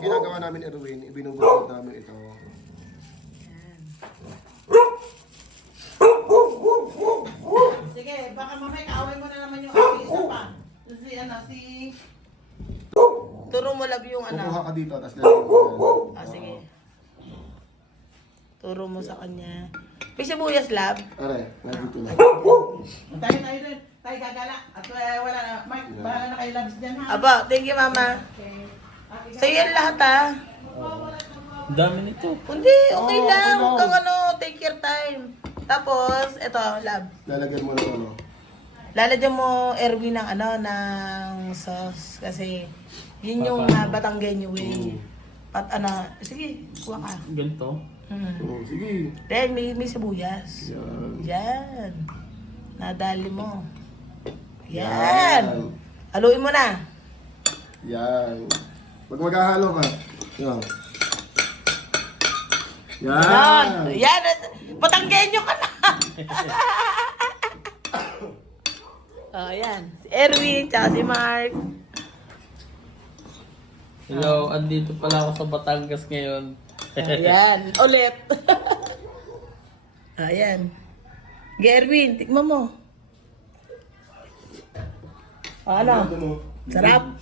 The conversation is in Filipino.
Ang ginagawa namin, Erwin, ibinubulot namin ito. Sige, baka mamaya kaaway mo na naman yung isa pa. Si... Turo mo love yung Kukuha ka dito, tapos lalagyan mo dyan. Ah, sige. Turo mo sa kanya. May sibuyas, love. Are, nandito na. Tayo din. Tayo gagala. At wala na. Mike, bahala na kayo labs dyan, ha? Aba, thank you, mama. Sa'yo yan lahat, ha? Ang dami nito. Hindi, okay Oo, lang. okay Huwag lang. kang take your time. Tapos, eto, love. Lalagyan mo ng ano. Lalagyan mo, Erwin, ng ng sauce. Kasi, yun yung Batanggenyo way. Sige, kuha ka. Ganito. Sige. Then, may sibuyas. Yan. Yan. Nadali mo. Yan. Haluin mo na. Yan. Pag maghahalo ka. Yan. Yan. Yan. Yan. Batanggenyo ka na. Oh, yan. Si Erwin, tsaka si Mark. Hello, andito pala ako sa Batangas ngayon. Ayan. Ulit. Ayan. Erwin, tikman mo. Ano? Sarap.